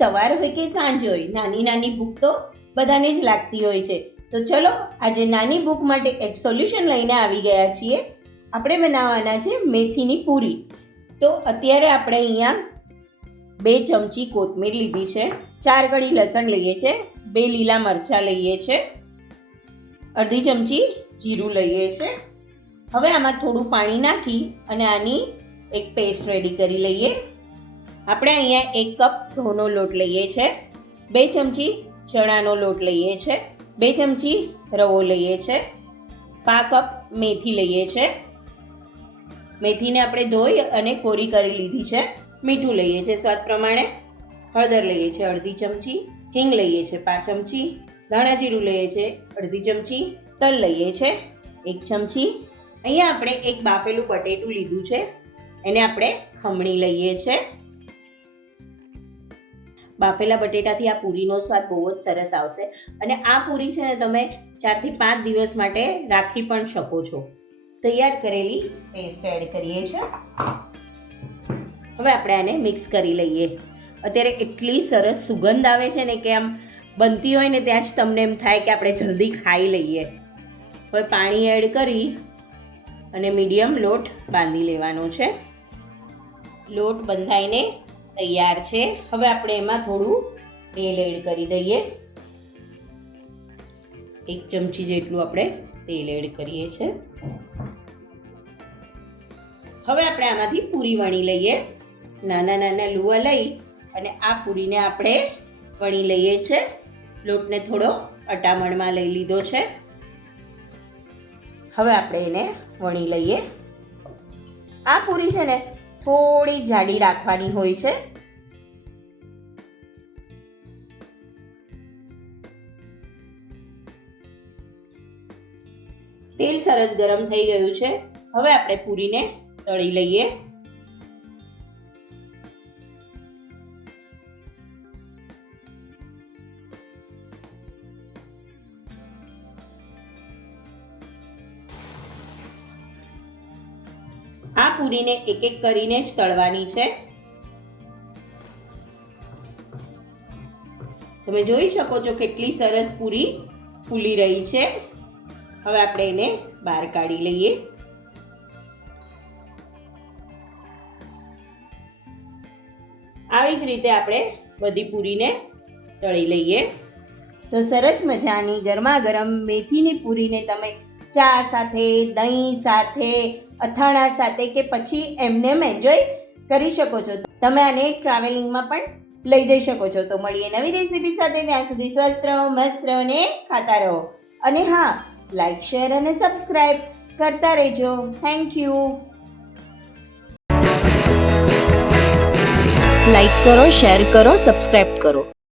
સવાર હોય કે સાંજ હોય, નાની નાની ભૂખ તો બધાને જ લાગતી હોય છે. તો ચલો આજે નાની ભૂખ માટે એક સોલ્યુશન લઈને આવી ગયા છીએ. આપણે બનાવવાના છે મેથીની પૂરી. તો અત્યારે આપણે અહીંયા 2 ચમચી કોથમીર લીધી છે, 4 કળી લસણ લઈએ છે, 2 લીલા મરચાં લઈએ છે, અડધી ચમચી જીરું લઈએ છે. હવે આમાં થોડું પાણી નાખી અને આની એક પેસ્ટ રેડી કરી લઈએ. આપણે અહીંયા 1 કપ ઘઉંનો લોટ લઈએ છે, 2 ચમચી ચણાનો લોટ લઈએ છે, 2 ચમચી રવો લઈએ છે, 5 કપ મેથી લઈએ છે. મેથીને આપણે ધોઈ અને કોરી કરી લીધી છે. મીઠું લઈએ છે સ્વાદ પ્રમાણે, હળદર લઈએ છે અડધી ચમચી, હિંગ લઈએ છે 5 ચમચી, ધાણા જીરું લઈએ છે અડધી ચમચી, તલ લઈએ છે 1 ચમચી. અહીંયા આપણે એક બાફેલું બટેટું લીધું છે, એને આપણે ખમણી લઈએ છે. બાફેલા બટેટાથી આ પૂરીનો સ્વાદ બહુ જ સરસ આવશે અને આ પૂરી છે ને તમે 4 થી 5 દિવસ માટે રાખી પણ શકો છો. તૈયાર કરેલી પેસ્ટ એડ કરીએ છીએ. હવે આપણે આને મિક્સ કરી લઈએ. અત્યારે એટલી સરસ સુગંધ આવે છે ને કે આમ બનતી હોય ને ત્યાં જ તમને એમ થાય કે આપણે જલ્દી ખાઈ લઈએ. હવે પાણી એડ કરી અને મીડિયમ લોટ બાંધી લેવાનો છે. લોટ બંધાઈને તૈયાર છે. હવે આપણે એમાં થોડું તેલ એડ કરી દઈએ. 1 ચમચી જેટલું આપણે તેલ એડ કરીએ છીએ. હવે આપણે આમાંથી પૂરી વણી લઈએ. નાના નાના લુવા લઈ અને આ પૂરીને આપણે વણી લઈએ છીએ. લોટને થોડો અટામણમાં લઈ લીધો છે. હવે આપણે એને વણી લઈએ. આ પૂરી છે ને થોડી જાડી રાખવાની હોય છે. તેલ સરસ ગરમ થઈ ગયું છે. હવે આપણે પૂરીને તળી લઈએ. આ પૂરીને એક એક કરીને જ તળવાની છે. તમે જોઈ શકો છો કેટલી સરસ પૂરી ફૂલી રહી છે. હવે આપણે એને બહાર કાઢી લઈએ. આવી જ રીતે આપણે બધી પૂરીને તળી લઈએ. તો સરસ મજાની ગરમા ગરમ મેથીની પૂરીને તમે ચા સાથે, દહીં સાથે, અથાણા સાથે કે પછી એમને એન્જોય કરી શકો છો. તમે આને ટ્રાવેલિંગમાં પણ લઈ જઈ શકો છો. તો મળીએ નવી રેસીપી સાથે. ત્યાં સુધી સ્વસ્થ રહો, મસ્ત રહો અને ખાતા રહો. અને હા, લાઈક, શેર અને સબસ્ક્રાઈબ કરતા રહેજો. Thank you. લાઈક કરો, શેર કરો, સબસ્ક્રાઇબ કરો.